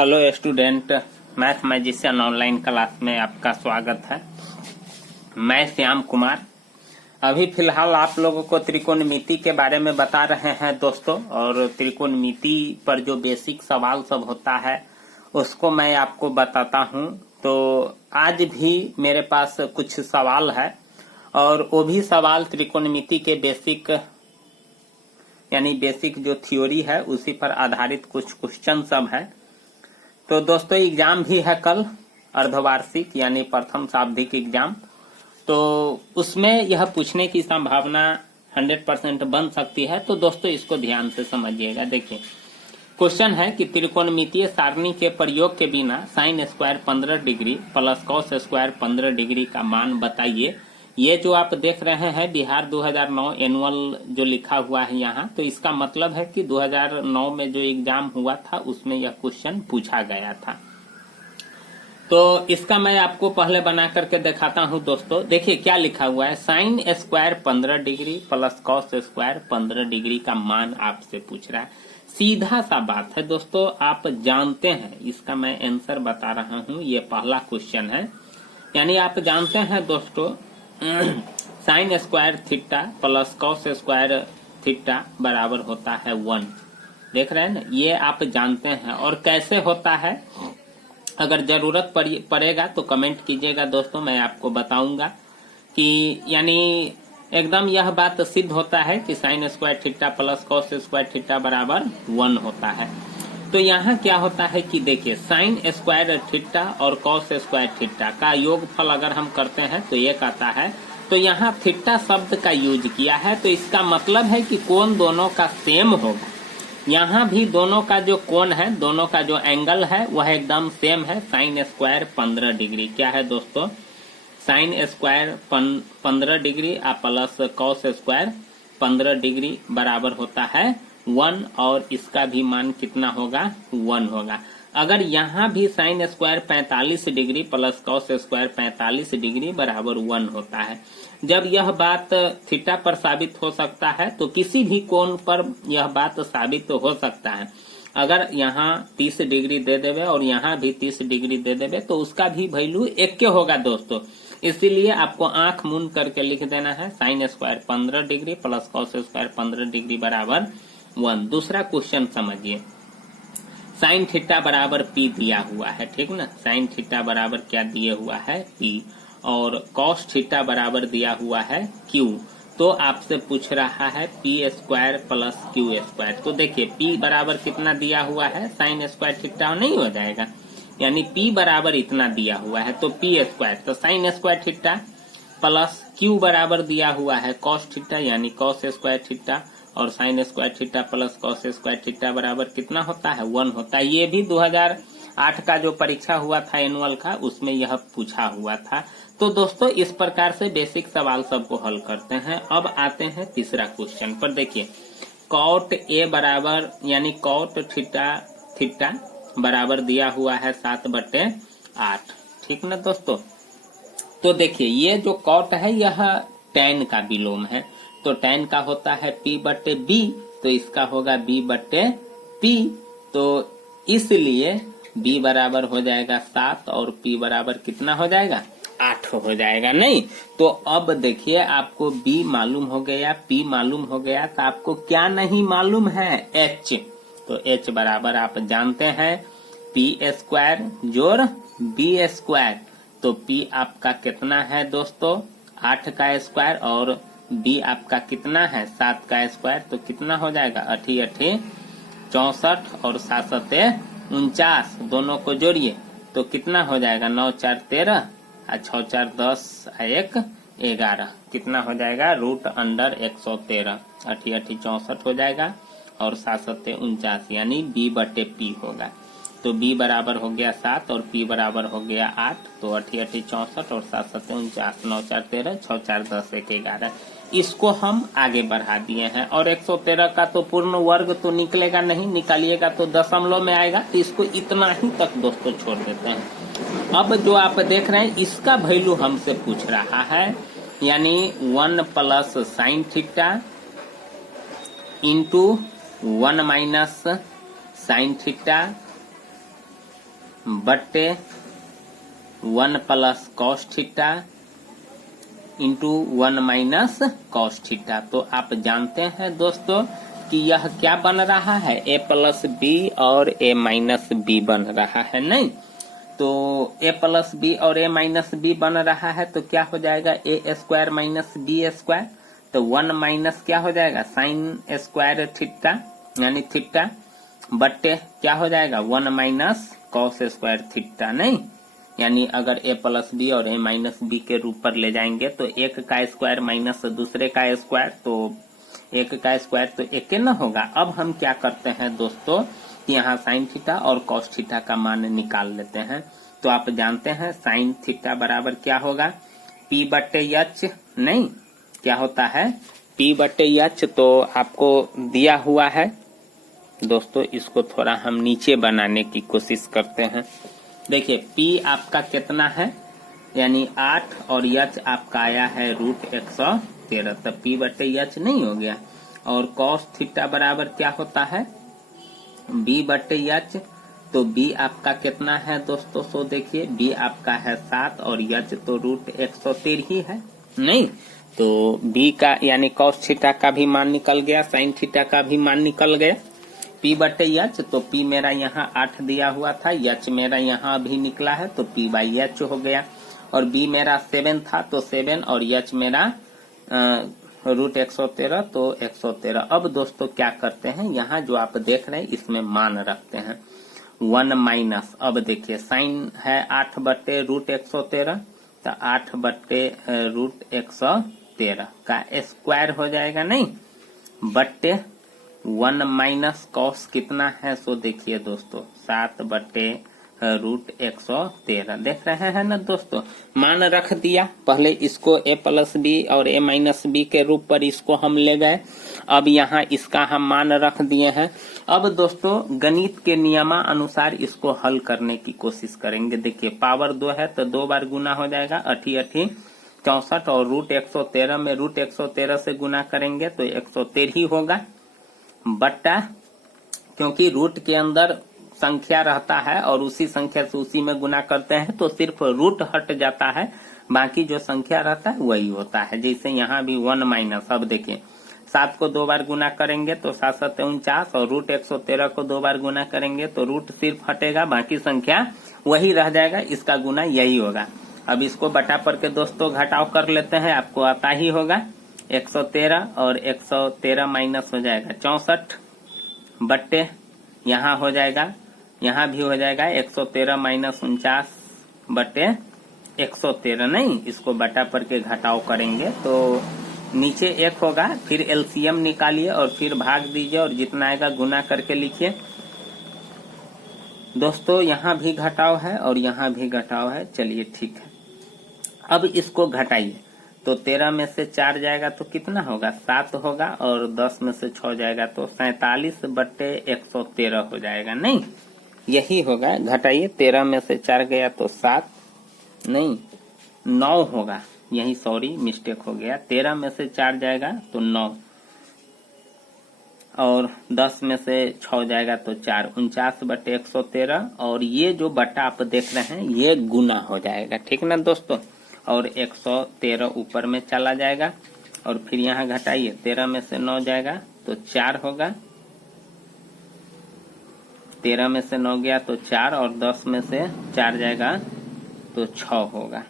Hello student, math magician online class में आपका स्वागत है। मैं श्याम कुमार। अभी फिलहाल आप लोगों को त्रिकोणमिति के बारे में बता रहे हैं दोस्तों, और त्रिकोणमिति पर जो बेसिक सवाल सब होता है उसको मैं आपको बताता हूं। तो आज भी मेरे पास कुछ सवाल है और वो भी सवाल त्रिकोणमिति के बेसिक यानी बेसिक जो थ्योरी है उसी पर आधारित कुछ क्वेश्चन सब है। तो दोस्तों एग्जाम भी है कल, अर्धवार्षिक यानी प्रथम शाब्दिक एग्जाम। तो उसमें यह पूछने की संभावना 100% बन सकती है। तो दोस्तों इसको ध्यान से समझिएगा। देखिए क्वेश्चन है कि त्रिकोणमितीय सारणी के प्रयोग के बिना sine square 15 degree plus cos square 15 degree का मान बताइए। ये जो आप देख रहे हैं बिहार 2009 एनुअल जो लिखा हुआ है यहाँ, तो इसका मतलब है कि 2009 में जो एग्जाम हुआ था उसमें यह क्वेश्चन पूछा गया था। तो इसका मैं आपको पहले बना करके दिखाता हूँ दोस्तों। देखिए क्या लिखा हुआ है, sine square 15 degree plus cos square 15 degree का मान आपसे पूछ रहा है। सीधा सा बात है दोस्तों, आप जानते हैं, इसका मैं आंसर बता रहा हूँ। ये पहला क्वेश्चन है, यानी आप जानते हैं दोस्तों sign square theta plus cos square theta बराबर होता है 1। देख रहे हैं ना, ये आप जानते हैं। और कैसे होता है, अगर जरूरत पड़ेगा तो कमेंट कीजिएगा दोस्तों, मैं आपको बताऊंगा कि यानी एकदम यह बात सिद्ध होता है कि sign square theta plus cos square theta बराबर 1 होता है। तो यहाँ क्या होता है कि देखिए साइन स्क्वायर थीटा और कॉस स्क्वायर थीटा का योगफल अगर हम करते हैं तो एक आता है। तो यहाँ थीटा शब्द का यूज किया है, तो इसका मतलब है कि कोण दोनों का सेम होगा। यहाँ भी दोनों का जो कोण है, दोनों का जो एंगल है वह एकदम सेम है। साइन स्क्वायर 15 डिग्री क्या है दोस्तों, sine square 15 degree plus cos square 15 degree बराबर होता है 1, और इसका भी मान कितना होगा, 1 होगा। अगर यहाँ भी sine square 45 degree plus cos square 45 degree बराबर 1 होता है। जब यह बात थीटा पर साबित हो सकता है तो किसी भी कोण पर यह बात साबित हो सकता है। अगर यहाँ 30 डिग्री दे देवे और यहाँ भी 30 डिग्री दे देवे तो उसका भी वैल्यू एक के होगा दोस्तों। इसीलिए आपको आंख मूंद करके लिख देना है sine square 15 degree plus cos square 15 degree बराबर 1। दूसरा क्वेश्चन समझिए, साइन थीटा बराबर पी दिया हुआ है, ठीक ना। साइन थीटा बराबर क्या दिया हुआ है, पी, और कॉस थीटा बराबर दिया हुआ है क्यू। तो आपसे पूछ रहा है P square plus Q square. तो देखिए पी बराबर कितना दिया हुआ है, साइन स्क्वायर थीटा नहीं हो जाएगा, यानी पी बराबर इतना दिया हुआ है तो पी स्क्वायर, तो sign square theta plus Q बराबर दिया हुआ है कॉस थीटा यानी कॉस स्क्वायर थीटा, और sign square theta plus cos square theta बराबर कितना होता है, 1 होता है। ये भी 2008 का जो परीक्षा हुआ था एनुअल का, उसमें यह पूछा हुआ था। तो दोस्तों इस प्रकार से बेसिक सवाल सबको हल करते हैं। अब आते हैं तीसरा क्वेश्चन पर। देखिए कॉट ए बराबर यानी कॉट थीटा बराबर दिया हुआ है 7/8, ठीक ना दोस्तों। तो देखिए ये जो कॉट है यह tan का विलोम है, तो tan का होता है P/B, तो इसका होगा B/P। तो इसलिए B बराबर हो जाएगा 7 और P बराबर कितना हो जाएगा, 8 हो जाएगा। नहीं तो अब देखिए आपको B मालूम हो गया, P मालूम हो गया, तो आपको क्या नहीं मालूम है, H। तो H बराबर आप जानते हैं P स्क्वायर जोड़ B स्क्वायर। तो P आपका कितना है दोस्तों, 8 का स्क्वायर, और B आपका कितना है, 7 का स्क्वायर। तो कितना हो जाएगा, 8×8 64 और 7×7 49, दोनों को जोड़िए तो कितना हो जाएगा, 9×4 13 और 6×4 10 और 1 11, कितना हो जाएगा, √113। 8×8 64 हो जाएगा और 7×7 49, यानी B/P होगा। तो B बराबर हो गया 7 और P बराबर हो गया 8। तो 8×8 64 और 7×7 49, 9×4 13, 6×4 10 1 11। इसको हम आगे बढ़ा दिए हैं, और 113 का तो पूर्ण वर्ग तो निकलेगा नहीं, निकालिएगा तो दशमलव में आएगा, तो इसको इतना ही तक दोस्तों छोड़ देते हैं। अब जो आप देख रहे हैं इसका वैल्यू हमसे पूछ रहा है, यानी 1 plus sine theta into 1 minus sine theta बट्टे 1 plus cos theta into 1 minus cos theta. तो आप जानते हैं दोस्तों कि यह क्या बन रहा है, a प्लस बी और a माइनस बी बन रहा है। नहीं तो a प्लस बी और a माइनस बी बन रहा है तो क्या हो जाएगा, a square minus B square. तो 1 माइनस क्या हो जाएगा, साइन स्क्वायर थीटा यानी थीटा बट्टे क्या हो जाएगा 1 माइनस कॉस स्क्वायर थीटा। नहीं यानी अगर a प्लस बी और a माइनस बी के रूप पर ले जाएंगे तो एक का स्क्वायर माइनस दूसरे का स्क्वायर, तो एक का स्क्वायर तो एक न होगा। अब हम क्या करते हैं दोस्तों कि यहाँ साइन थीटा और कॉस थीटा का मान निकाल लेते हैं। तो आप जानते हैं साइन थीटा बराबर क्या होगा, p बट्टे एच। नहीं क्या होता है p बट्टे एच। तो आपको दिया हुआ है दोस्तों, इसको थोड़ा हम नीचे बनाने की कोशिश करते हैं। देखिए p आपका कितना है यानी 8 और h आपका आया है √113, तब p बट्टे एच नहीं हो गया। और cos थीटा बराबर क्या होता है b बट्टे एच। तो b आपका कितना है दोस्तों, सो देखिए b आपका है 7 और h तो √113 ही है। नहीं तो b का यानी cos थीटा का भी मान निकल गया, sin थीटा का भी मान निकल गया। p बट्टे एच तो p मेरा यहाँ 8 दिया हुआ था, h मेरा यहाँ अभी निकला है तो p बाई एच हो गया। और b मेरा 7 था तो 7 और h मेरा √113 तो 113। अब दोस्तों क्या करते हैं, यहाँ जो आप देख रहे हैं इसमें मान रखते हैं 1 माइनस। अब देखिए साइन है 8 बट्टे √113 तो 8 बट्टे √113 का स्क्वायर हो जाएगा। नहीं बट्टे 1 माइनस कॉस कितना है, सो देखिए दोस्तों 7 बट्टे √113 देख रहे हैं ना दोस्तों, मान रख दिया। पहले इसको a प्लस बी और a माइनस बी के रूप पर इसको हम ले गए, अब यहाँ इसका हम मान रख दिए हैं। अब दोस्तों गणित के नियमा अनुसार इसको हल करने की कोशिश करेंगे। देखिए पावर 2 है तो 2 बार गुना हो जाएगा, 8 8 64 और √113 में √113 से गुना करेंगे तो 113 ही होगा बट्टा, क्योंकि रूट के अंदर संख्या रहता है और उसी संख्या से उसी में गुना करते हैं तो सिर्फ रूट हट जाता है, बाकी जो संख्या रहता है वही होता है। जैसे यहाँ भी 1 माइनस, अब देखिए 7 को 2 बार गुना करेंगे तो 7 7 49 और √113 को 2 बार गुना करेंगे तो रूट सिर्फ हटेगा, बाकी संख्या वही रह जाएगा, इसका गुना यही होगा। अब इसको बटा पर के दोस्तों घटाव कर लेते हैं, आपको आता ही होगा 113 और 113 माइनस हो जाएगा 64 बट्टे यहाँ हो जाएगा, यहाँ भी हो जाएगा 113 माइनस 49 बट्टे 113। नहीं इसको बटा पर के घटाव करेंगे तो नीचे 1 होगा, फिर एलसीएम निकालिए और फिर भाग दीजिए और जितना आएगा गुना करके लिखिए। दोस्तों यहाँ भी घटाव है और यहाँ भी घटाव है, चलिए ठीक है। अब इसको घटाइए तो 13 में से 4 जाएगा तो कितना होगा 7 होगा और 10 में से 6 जाएगा तो 47 बट्टे 113 हो जाएगा। नहीं यही होगा, घटाइए 13 में से 4 गया तो 7 नहीं 9 होगा, यही सॉरी मिस्टेक हो गया, 13 में से 4 जाएगा तो 9 और 10 में से 6 जाएगा तो 4, 49 बट्टे 113 और ये जो बट्टा आप देख रहे हैं ये गुना हो जाएगा, ठीक ना दोस्तों। और 113 ऊपर में चला जाएगा और फिर यहाँ घटाइए 13 में से 9 जाएगा तो 4 होगा, 13 में से 9 गया तो 4 और 10 में से 4 जाएगा तो 6 होगा।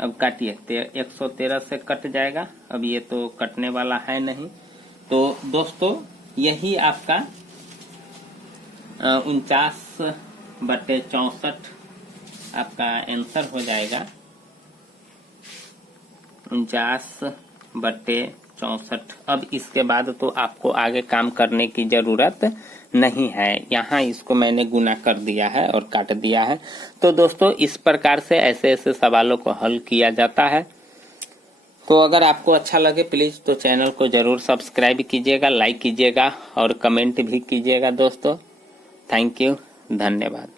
अब काटिए 113 से कट जाएगा, अब ये तो कटने वाला है नहीं। तो दोस्तों यही आपका 49 बट्टे 64 आपका आंसर हो जाएगा, 49 बट्टे 64। अब इसके बाद तो आपको आगे काम करने की जरूरत नहीं है, यहाँ इसको मैंने गुना कर दिया है और काट दिया है। तो दोस्तों इस प्रकार से ऐसे ऐसे सवालों को हल किया जाता है। तो अगर आपको अच्छा लगे प्लीज तो चैनल को जरूर सब्सक्राइब कीजिएगा, लाइक कीजिएगा और कमेंट भी कीजिएगा दोस्तों। थैंक यू, धन्यवाद।